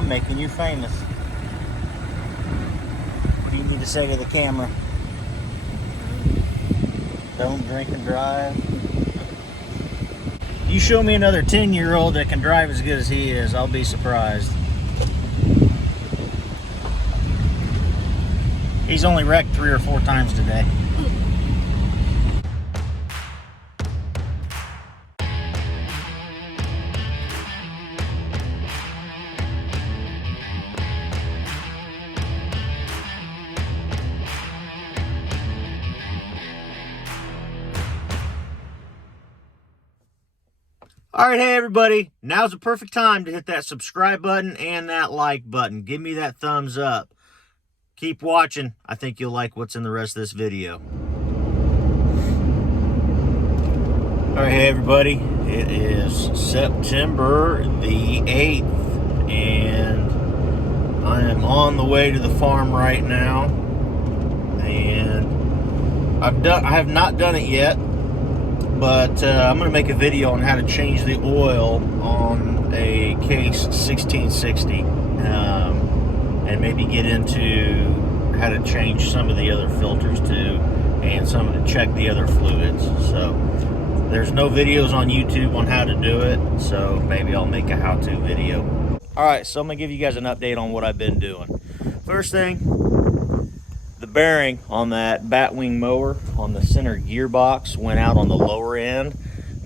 I'm making you famous. What do you need to say to the camera? Don't drink and drive. You show me another 10-year-old that can drive as good as he is, I'll be surprised. He's only wrecked 3 or 4 times today. All right, hey everybody, now's the perfect time to hit that subscribe button and that like button. Give me that thumbs up. Keep watching. I think you'll like what's in the rest of this video. All right, hey everybody, it is September the 8th, and I am on the way to the farm right now, and I have not done it yet. But I'm going to make a video on how to change the oil on a Case 1660, and maybe get into how to change some of the other filters too, and check the other fluids. So there's no videos on YouTube on how to do it, so maybe I'll make a how-to video. Alright, so I'm going to give you guys an update on what I've been doing. First thing, the bearing on that batwing mower on the center gearbox went out on the lower end,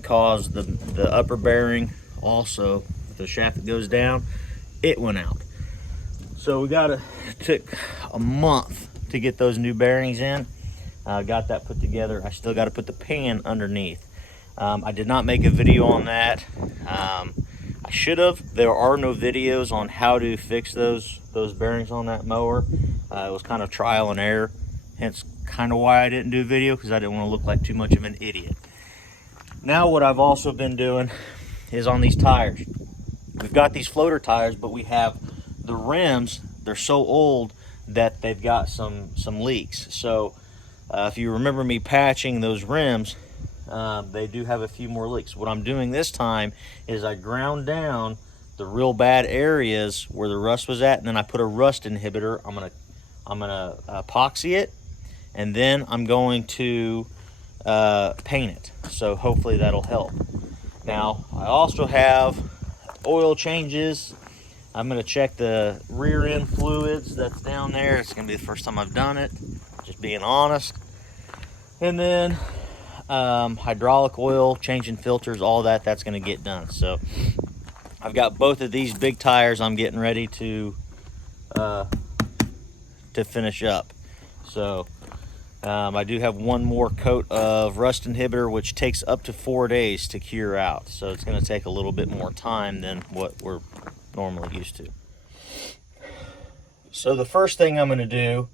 caused the upper bearing also, the shaft that goes down, it went out. So it took a month to get those new bearings in. Got that put together. I still got to put the pan underneath. I did not make a video on that. I should have. There are no videos on how to fix those bearings on that mower. It was kind of trial and error, hence kind of why I didn't do a video, because I didn't want to look like too much of an idiot. Now what I've also been doing is on these tires. We've got these floater tires, but we have the rims, they're so old that they've got some leaks. So if you remember me patching those rims, they do have a few more leaks. What I'm doing this time is I ground down the real bad areas where the rust was at, and then I put a rust inhibitor. I'm gonna epoxy it, and then I'm going to paint it. So hopefully that'll help. Now I also have oil changes. I'm gonna check the rear end fluids that's down there. It's gonna be the first time I've done it, just being honest. And then hydraulic oil, changing filters, all that's gonna get done. So I've got both of these big tires I'm getting ready to finish up. So I do have one more coat of rust inhibitor, which takes up to 4 days to cure out. So it's going to take a little bit more time than what we're normally used to. So the first thing I'm going to do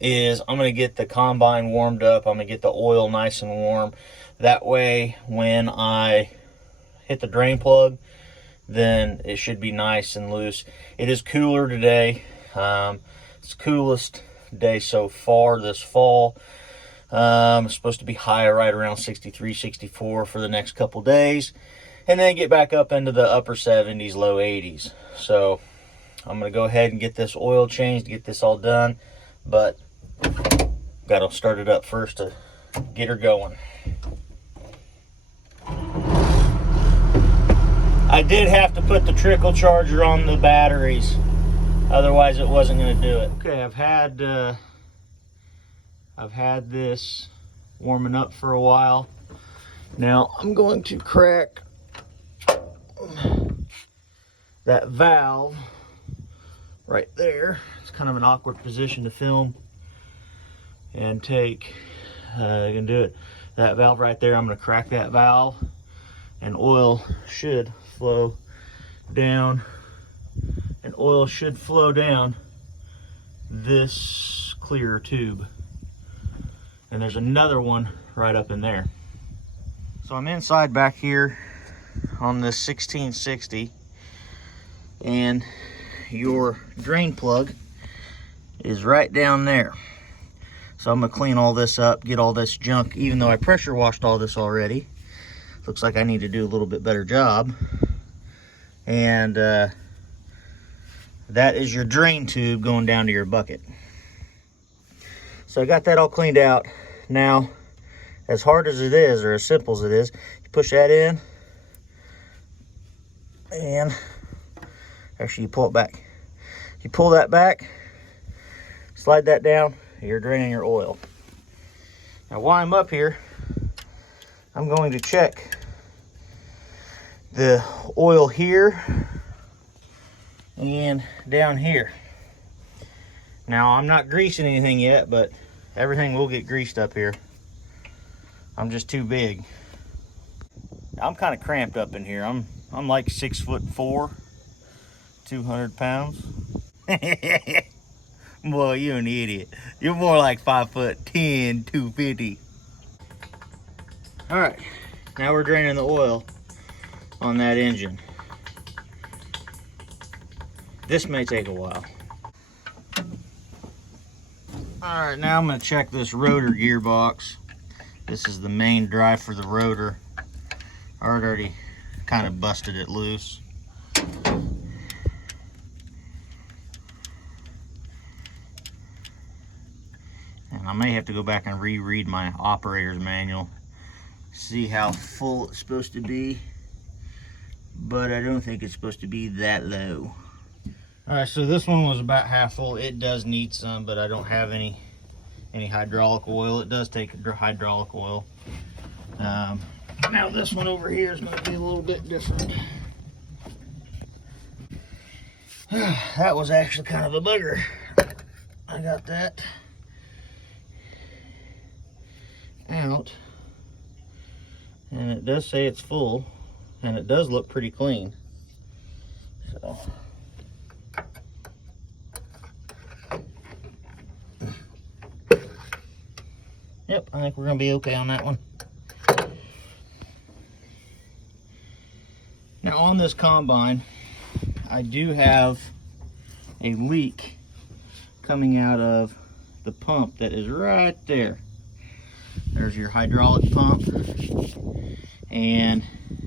is I'm going to get the combine warmed up. I'm going to get the oil nice and warm. That way when I hit the drain plug, then it should be nice and loose. It is cooler today. It's the coolest day so far this fall. It's supposed to be high right around 63, 64 for the next couple days, and then get back up into the upper 70s, low 80s. So I'm going to go ahead and get this oil changed, get this all done, but got to start it up first to get her going. I did have to put the trickle charger on the batteries, otherwise it wasn't going to do it. Okay, I've had this warming up for a while. Now I'm going to crack that valve right there. It's kind of an awkward position to film, and take, I can do it. That valve right there, I'm going to crack that valve, and oil should flow down. And oil should flow down this clear tube. And there's another one right up in there. So I'm inside back here on this 1660, and your drain plug is right down there. So I'm gonna clean all this up, get all this junk, even though I pressure washed all this already. Looks like I need to do a little bit better job. And that is your drain tube going down to your bucket. So I got that all cleaned out. Now, as hard as it is, or as simple as it is, you push that in, and actually you pull it back. You pull that back, slide that down, you're draining your oil. Now while I'm up here, I'm going to check the oil here and down here. Now I'm not greasing anything yet, but everything will get greased up here. I'm just too big. I'm kind of cramped up in here. I'm like 6'4", 200 pounds. Boy, you're an idiot. You're more like 5'10", 250. All right, now we're draining the oil on that engine. This may take a while. All right, now I'm gonna check this rotor gearbox. This is the main drive for the rotor. I already kind of busted it loose. And I may have to go back and reread my operator's manual, see how full it's supposed to be, but I don't think it's supposed to be that low. All right, so this one was about half full. It does need some, but I don't have any hydraulic oil. It does take hydraulic oil. Now this one over here is going to be a little bit different. That was actually kind of a bugger. I got that out, and it does say it's full, and it does look pretty clean. So yep, I think we're gonna be okay on that one. Now on this combine, I do have a leak coming out of the pump that is right there. There's your hydraulic pump, and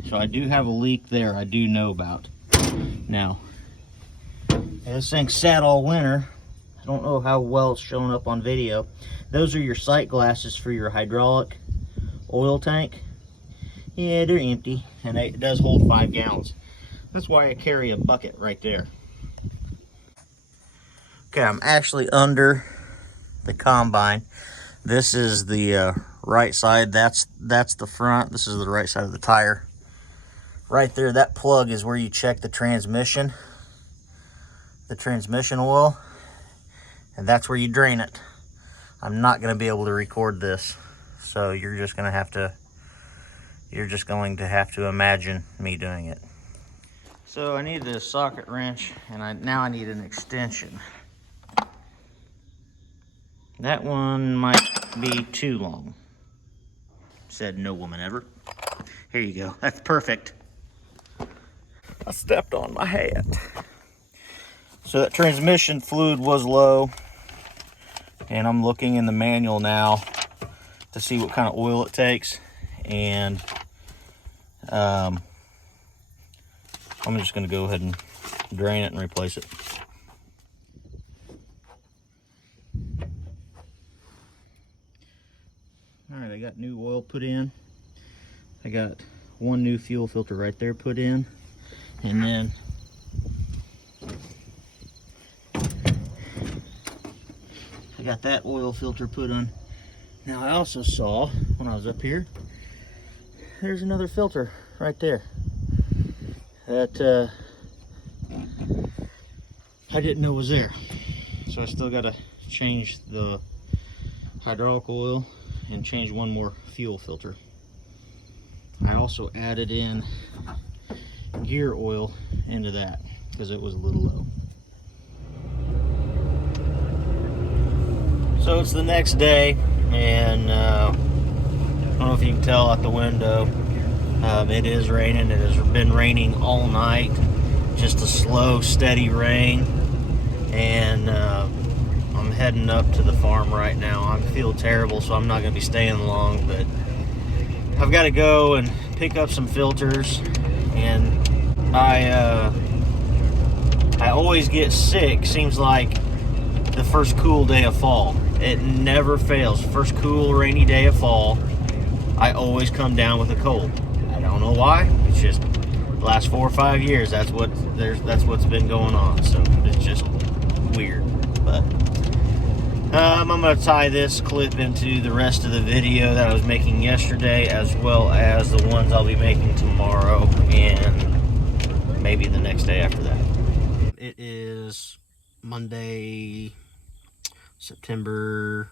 so I do have a leak there. I do know about. Now, this thing sat all winter. I don't know how well it's showing up on video. Those are your sight glasses for your hydraulic oil tank. Yeah, they're empty, and it does hold 5 gallons. That's why I carry a bucket right there. Okay, I'm actually under the combine. This is the right side. That's the front. This is the right side of the tire. Right there, that plug is where you check the transmission oil, and that's where you drain it. I'm not going to be able to record this, so you're just going to have to imagine me doing it. So I need this socket wrench, and now I need an extension. That one might be too long. Said no woman ever. Here you go. That's perfect. I stepped on my hat. So that transmission fluid was low, and I'm looking in the manual now to see what kind of oil it takes, and I'm just going to go ahead and drain it and replace it. All right, I got new oil put in. I got one new fuel filter right there put in, and then I got that oil filter put on. Now I also saw when I was up here, there's another filter right there that I didn't know was there. So I still got to change the hydraulic oil and change one more fuel filter. I also added in gear oil into that because it was a little low. So it's the next day, and I don't know if you can tell out the window, it is raining. It has been raining all night, just a slow, steady rain, and I'm heading up to the farm right now. I feel terrible, so I'm not going to be staying long, but I've got to go and pick up some filters, and I I always get sick, seems like the first cool day of fall. It never fails. First cool, rainy day of fall, I always come down with a cold. I don't know why. It's just the last 4 or 5 years, that's what's been going on. So it's just weird. But I'm going to tie this clip into the rest of the video that I was making yesterday, as well as the ones I'll be making tomorrow and maybe the next day after that. It is Monday, September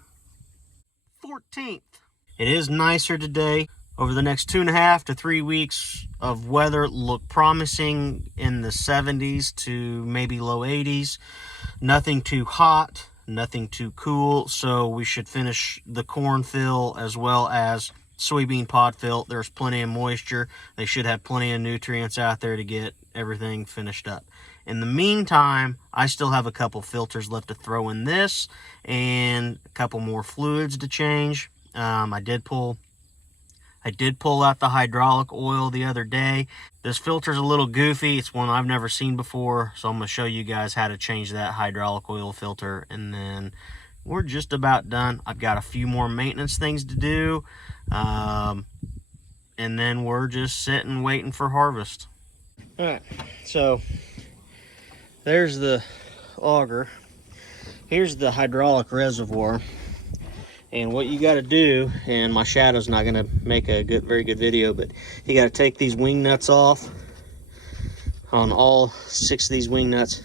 14th. It is nicer today. Over the next 2.5 to 3 weeks of weather look promising in the 70s to maybe low 80s. Nothing too hot, nothing too cool, so we should finish the corn fill as well as soybean pod fill. There's plenty of moisture. They should have plenty of nutrients out there to get everything finished up. In the meantime, I still have a couple filters left to throw in this and a couple more fluids to change. I did pull out the hydraulic oil the other day. This filter's a little goofy. It's one I've never seen before, so I'm going to show you guys how to change that hydraulic oil filter, and then we're just about done. I've got a few more maintenance things to do, and then we're just sitting waiting for harvest. All right, so there's the auger. Here's the hydraulic reservoir. And what you got to do, and my shadow's not going to make a very good video, but you got to take these wing nuts off. On all 6 of these wing nuts,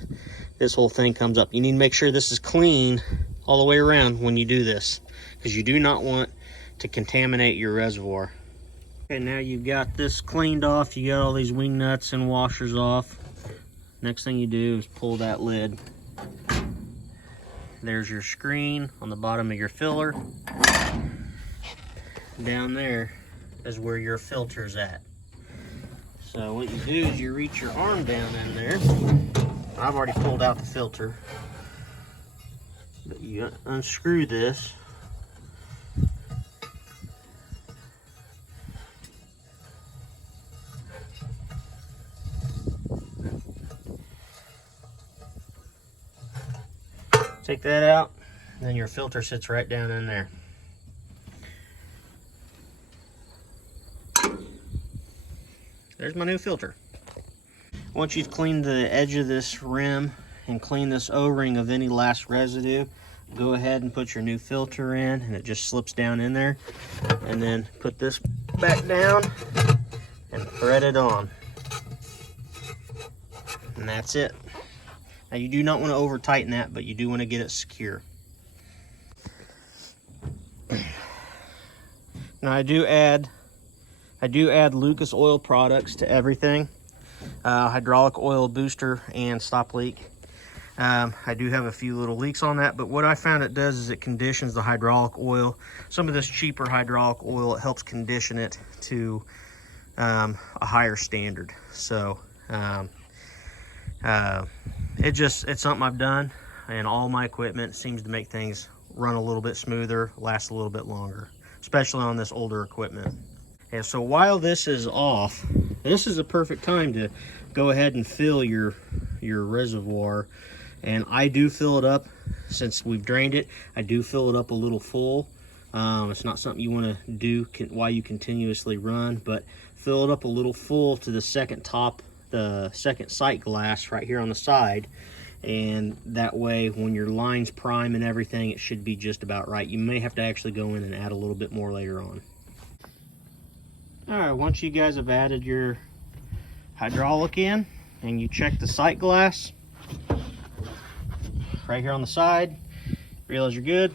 this whole thing comes up. You need to make sure this is clean all the way around when you do this, because you do not want to contaminate your reservoir. Okay, now you've got this cleaned off. You got all these wing nuts and washers off. Next thing you do is pull that lid. There's your screen on the bottom of your filler. Down there is where your filter's at. So what you do is you reach your arm down in there. I've already pulled out the filter. But you unscrew this. Take that out, then your filter sits right down in there. There's my new filter. Once you've cleaned the edge of this rim and cleaned this O-ring of any last residue, go ahead and put your new filter in, and it just slips down in there. And then put this back down and thread it on. And that's it. Now you do not want to over tighten that, but you do want to get it secure. Now I do add Lucas oil products to everything. Hydraulic oil booster and stop leak. I do have a few little leaks on that, but what I found it does is it conditions the hydraulic oil. Some of this cheaper hydraulic oil, it helps condition it to a higher standard. So it's something I've done, and all my equipment seems to make things run a little bit smoother, last a little bit longer, especially on this older equipment. And so while this is off, this is a perfect time to go ahead and fill your reservoir. And I do fill it up, since we've drained it, I do fill it up a little full. It's not something you want to do while you continuously run, but fill it up a little full to the second sight glass right here on the side, and that way when your lines prime and everything, it should be just about right. You may have to actually go in and add a little bit more later on. All right, once you guys have added your hydraulic in and you check the sight glass right here on the side, realize you're good,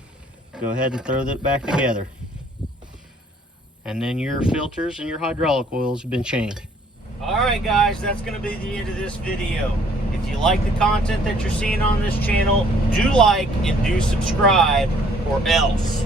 go ahead and throw that back together, and then your filters and your hydraulic oils have been changed. Alright guys, that's going to be the end of this video. If you like the content that you're seeing on this channel, do like and do subscribe, or else.